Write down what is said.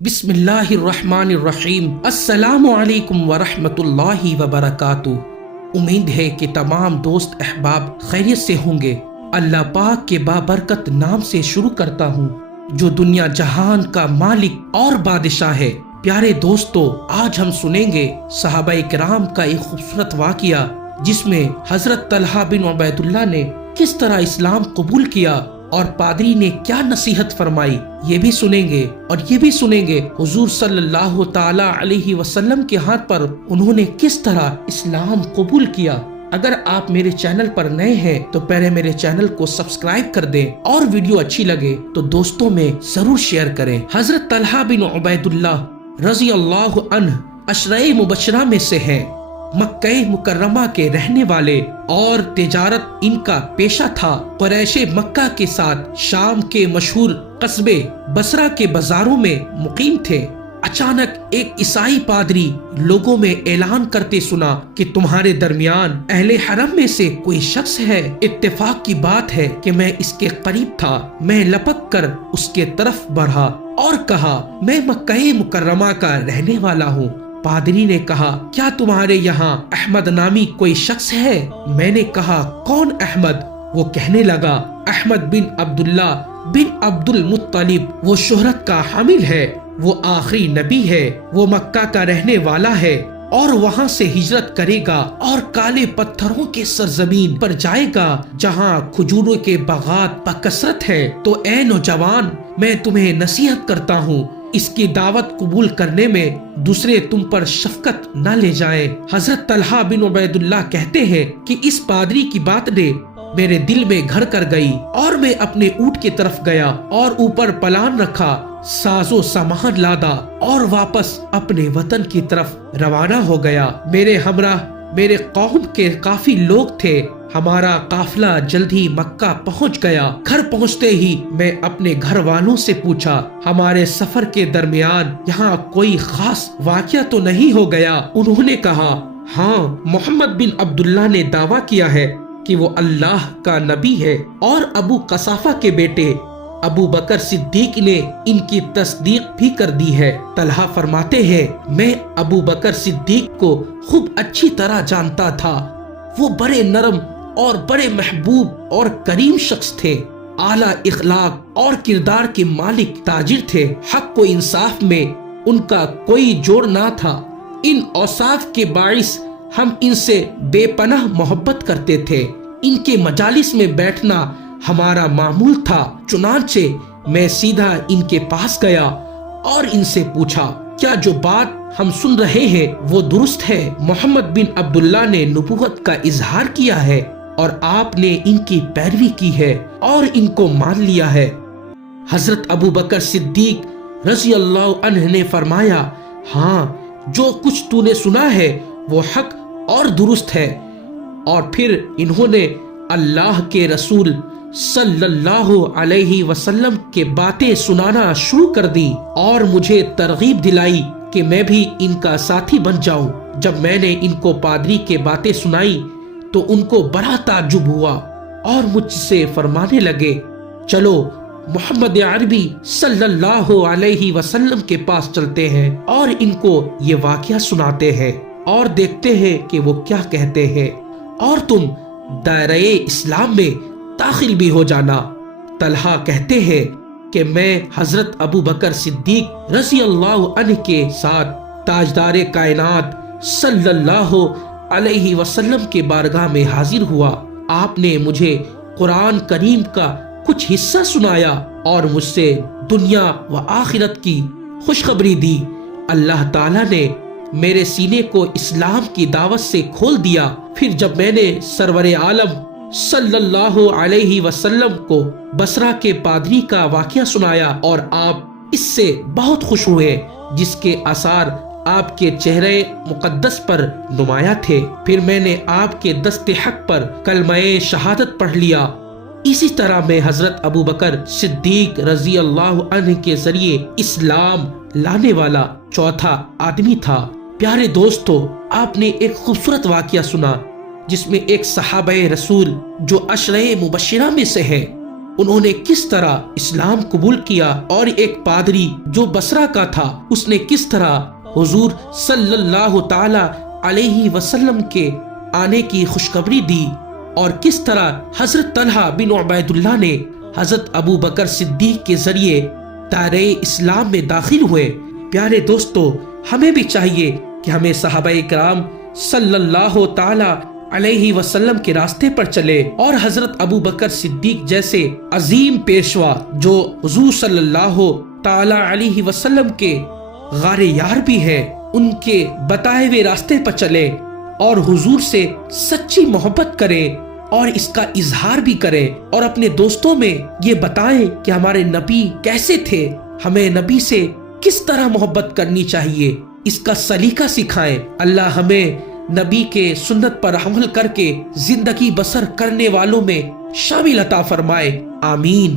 بسم اللہ الرحمن الرحیم۔ السلام علیکم ورحمۃ اللہ وبرکاتہ۔ امید ہے کہ تمام دوست احباب خیریت سے ہوں گے۔ اللہ پاک کے بابرکت نام سے شروع کرتا ہوں جو دنیا جہان کا مالک اور بادشاہ ہے۔ پیارے دوستو، آج ہم سنیں گے صحابہ کرام کا ایک خوبصورت واقعہ جس میں حضرت طلحہ بن عبید اللہ نے کس طرح اسلام قبول کیا اور پادری نے کیا نصیحت فرمائی، یہ بھی سنیں گے۔ اور یہ بھی سنیں گے حضور صلی اللہ تعالی علیہ وسلم کے ہاتھ پر انہوں نے کس طرح اسلام قبول کیا۔ اگر آپ میرے چینل پر نئے ہیں تو پہلے میرے چینل کو سبسکرائب کر دیں اور ویڈیو اچھی لگے تو دوستوں میں ضرور شیئر کریں۔ حضرت طلحہ بن عبید اللہ رضی اللہ عنہ عشرہ مبشرہ میں سے ہیں۔ مکہ مکرمہ کے رہنے والے اور تجارت ان کا پیشہ تھا۔ قریش مکہ کے ساتھ شام کے مشہور قصبے بصرہ کے بازاروں میں مقیم تھے۔ اچانک ایک عیسائی پادری لوگوں میں اعلان کرتے سنا کہ تمہارے درمیان اہل حرم میں سے کوئی شخص ہے۔ اتفاق کی بات ہے کہ میں اس کے قریب تھا۔ میں لپک کر اس کے طرف بڑھا اور کہا، میں مکہ مکرمہ کا رہنے والا ہوں۔ پادری نے کہا، کیا تمہارے یہاں احمد نامی کوئی شخص ہے؟ میں نے کہا، کون احمد؟ وہ کہنے لگا، احمد بن عبداللہ بن عبد المطلب، وہ شہرت کا حامل ہے، وہ آخری نبی ہے، وہ مکہ کا رہنے والا ہے اور وہاں سے ہجرت کرے گا اور کالے پتھروں کے سرزمین پر جائے گا جہاں کھجوروں کے باغات بکثرت ہے۔ تو اے نوجوان، میں تمہیں نصیحت کرتا ہوں، اس کی دعوت قبول کرنے میں دوسرے تم پر شفقت نہ لے جائیں۔ حضرت طلحہ بن عبید اللہ کہتے ہیں کہ اس پادری کی بات نے میرے دل میں گھر کر گئی اور میں اپنے اونٹ کی طرف گیا اور اوپر پلان رکھا، ساز و سامان لادا اور واپس اپنے وطن کی طرف روانہ ہو گیا۔ میرے ہمراہ میرے قوم کے کافی لوگ تھے۔ ہمارا قافلہ جلد ہی مکہ پہنچ گیا۔ گھر پہنچتے ہی میں اپنے گھر والوں سے پوچھا، ہمارے سفر کے درمیان یہاں کوئی خاص واقعہ تو نہیں ہو گیا؟ انہوں نے کہا، ہاں، محمد بن عبداللہ نے دعویٰ کیا ہے کہ وہ اللہ کا نبی ہے اور ابو قصافہ کے بیٹے ابو بکر صدیق نے ان کی تصدیق بھی کر دی ہے۔ طلحہ فرماتے ہیں، میں ابو بکر صدیق کو خوب اچھی طرح جانتا تھا۔ وہ بڑے نرم اور بڑے محبوب اور کریم شخص تھے، اعلیٰ اخلاق اور کردار کے مالک تاجر تھے۔ حق و انصاف میں ان کا کوئی جوڑ نہ تھا۔ ان اوصاف کے باعث ہم ان سے بے پناہ محبت کرتے تھے۔ ان کے مجالس میں بیٹھنا ہمارا معمول تھا۔ چنانچہ میں سیدھا ان کے پاس گیا اور ان سے پوچھا، کیا جو بات ہم سن رہے ہیں وہ درست ہے؟ محمد بن عبداللہ نے نبوت کا اظہار کیا ہے اور آپ نے ان کی پیروی کی ہے اور ان کو مان لیا ہے۔ حضرت ابو بکر صدیق رضی اللہ عنہ نے فرمایا، ہاں، جو کچھ تو نے سنا ہے وہ حق اور درست ہے۔ اور پھر انہوں نے اللہ کے رسول صلی اللہ علیہ وسلم کے باتیں سنانا شروع کر دی اور مجھے ترغیب دلائی کہ میں بھی ان کا ساتھی بن جاؤں۔ جب میں نے ان کو پادری کے باتیں سنائی تو ان کو بڑا تعجب ہوا اور مجھ سے فرمانے لگے، چلو محمد عربی صلی اللہ علیہ وسلم کے پاس چلتے ہیں اور ان کو یہ واقعہ سناتے ہیں اور دیکھتے ہیں کہ وہ کیا کہتے ہیں، اور تم دائرہ اسلام میں داخل بھی ہو جانا۔ طلحہ کہتے ہیں کہ میں حضرت ابو بکر صدیق رضی اللہ عنہ کے ساتھ تاجدار کائنات صلی اللہ علیہ وسلم کے بارگاہ میں حاضر ہوا۔ آپ نے مجھے قرآن کریم کا کچھ حصہ سنایا اور مجھ سے دنیا و آخرت کی خوشخبری دی۔ اللہ تعالیٰ نے میرے سینے کو اسلام کی دعوت سے کھول دیا۔ پھر جب میں نے سرور عالم صلی اللہ علیہ وسلم کو بصرہ کے پادری کا واقعہ سنایا اور آپ اس سے بہت خوش ہوئے، جس کے آثار آپ کے چہرے مقدس پر نمایاں تھے۔ پھر میں نے آپ کے دست حق پر کلمہ شہادت پڑھ لیا۔ اسی طرح میں حضرت ابو بکر صدیق رضی اللہ عنہ کے ذریعے اسلام لانے والا چوتھا آدمی تھا۔ پیارے دوستو، آپ نے ایک خوبصورت واقعہ سنا جس میں ایک صحابہ رسول جو عشرہ مبشرہ میں سے ہے، انہوں نے کس طرح اسلام قبول کیا، اور ایک پادری جو بصرہ کا تھا اس نے کس طرح حضور صلی اللہ تعالی علیہ وسلم کے آنے کی خوشخبری دی، اور کس طرح حضرت طلحہ بن عبید اللہ نے حضرت ابو بکر صدیق کے ذریعے دائرہ اسلام میں داخل ہوئے۔ پیارے دوستو، ہمیں بھی چاہیے کہ ہمیں صحابہ کرام صلی اللہ تعالی علیہ وسلم کے راستے پر چلے، اور حضرت ابو بکر صدیق جیسے عظیم پیشوا جو حضور صلی اللہ تعالی علیہ وسلم کے غار یار بھی ہے، ان کے بتائے ہوئے راستے پر چلے اور حضور سے سچی محبت کرے اور اس کا اظہار بھی کرے، اور اپنے دوستوں میں یہ بتائیں کہ ہمارے نبی کیسے تھے، ہمیں نبی سے کس طرح محبت کرنی چاہیے، اس کا سلیقہ سکھائیں۔ اللہ ہمیں نبی کے سنت پر عمل کر کے زندگی بسر کرنے والوں میں شامل عطا فرمائے، آمین۔